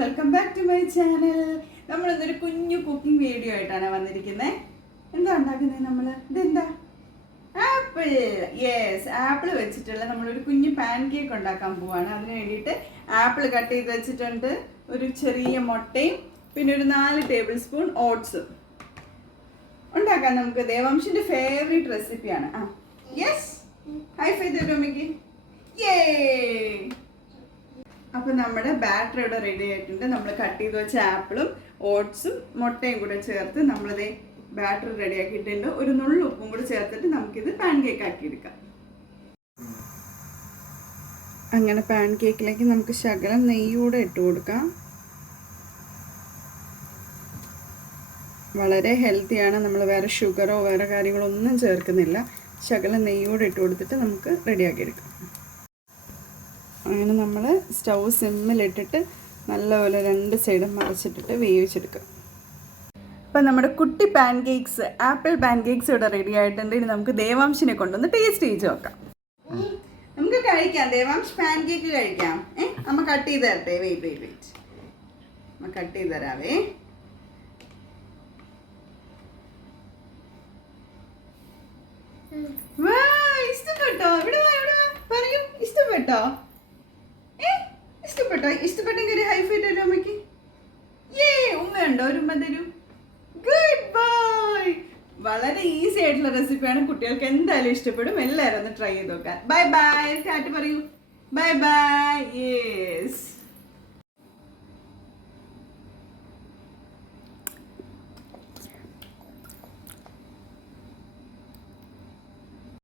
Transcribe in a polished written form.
Welcome back to my channel. നമ്മൾ ഇന്നൊരു കുഞ്ഞു കുക്കിംഗ് വീഡിയോ ആയിട്ടാണ് വന്നിരിക്കുന്നത്. എന്താ ഉണ്ടാക്കുന്നത് നമ്മൾ? ഇതെന്താ? ആപ്പിൾ. യെസ്, ആപ്പിൾ വെച്ചിട്ടുള്ള നമ്മളൊരു കുഞ്ഞു പാൻ കേക്ക് ഉണ്ടാക്കാൻ പോവാണ്. അതിന് വേണ്ടിയിട്ട് ആപ്പിൾ കട്ട് ചെയ്ത് വെച്ചിട്ടുണ്ട്, ഒരു ചെറിയ മുട്ടയും പിന്നെ ഒരു 4 ടേബിൾ സ്പൂൺ ഓട്സും ഉണ്ടാക്കാൻ. നമുക്ക് ദേവാംശിന്റെ ഫേവറേറ്റ് റെസിപ്പിയാണ്. യെസ്, ഹൈ ഫൈ തരുമയ്ക്ക്. യേ. അപ്പോൾ നമ്മുടെ ബാറ്റർ ഇവിടെ റെഡി ആയിട്ടുണ്ട്. നമ്മൾ കട്ട് ചെയ്ത് വെച്ച ആപ്പിളും ഓട്സും മുട്ടയും കൂടെ ചേർത്ത് നമ്മളത് ബാറ്റർ റെഡി ആക്കിയിട്ടുണ്ട്. ഒരു നുള്ളു ഉപ്പും കൂടെ ചേർത്തിട്ട് നമുക്കിത് പാൻ കേക്ക് ആക്കി എടുക്കാം. അങ്ങനെ പാൻ കേക്കിലേക്ക് നമുക്ക് ശകലം നെയ്യൂടെ ഇട്ട് കൊടുക്കാം. വളരെ ഹെൽത്തിയാണ്. നമ്മൾ വേറെ ഷുഗറോ വേറെ കാര്യങ്ങളോ ഒന്നും ചേർക്കുന്നില്ല. ശകലം നെയ്യൂടെ ഇട്ട് കൊടുത്തിട്ട് നമുക്ക് റെഡിയാക്കി എടുക്കാം. അങ്ങനെ നമ്മൾ സ്റ്റൗ സിമ്മിലിട്ടിട്ട് നല്ലപോലെ 2 സൈഡും മറിച്ചിട്ടിട്ട് വേവിച്ചെടുക്കുക. അപ്പം നമ്മുടെ കുട്ടി pan cakes, apple pan cakes ഇവിടെ റെഡി ആയിട്ടുണ്ട്. ഇനി നമുക്ക് ദേവാംശിനെ കൊണ്ടൊന്ന് ടേസ്റ്റ് ചെയ്ത് നോക്കാം. നമുക്ക് കഴിക്കാം. ദേവാംശ് പാൻ കേക്ക് കഴിക്കാം. അമ്മ കട്ട് ചെയ്ത് തരട്ടെ. വെയിറ്റ് അമ്മ കട്ട് ചെയ്ത് തരാവേ. ഇഷ്ടപ്പെട്ടോ? ഇവിടെ പറയൂ, ഇഷ്ടപ്പെട്ടോ? ഇഷ്ടപ്പെട്ടെങ്കിൽ ഒരു ഹൈ ഫൈ തരൂ അമ്മയ്ക്ക്. ഉമ്മയുണ്ടോ? ഒരു ഉമ്മ തരൂ. Good bye. വളരെ ഈസി ആയിട്ടുള്ള റെസിപ്പിയാണ്. കുട്ടികൾക്ക് എന്തായാലും ഇഷ്ടപ്പെടും. എല്ലാവരും ഒന്ന് ട്രൈ ചെയ്ത് നോക്കാം. By bye. ടാറ്റ പറയൂ. Bye bye. യെസ്.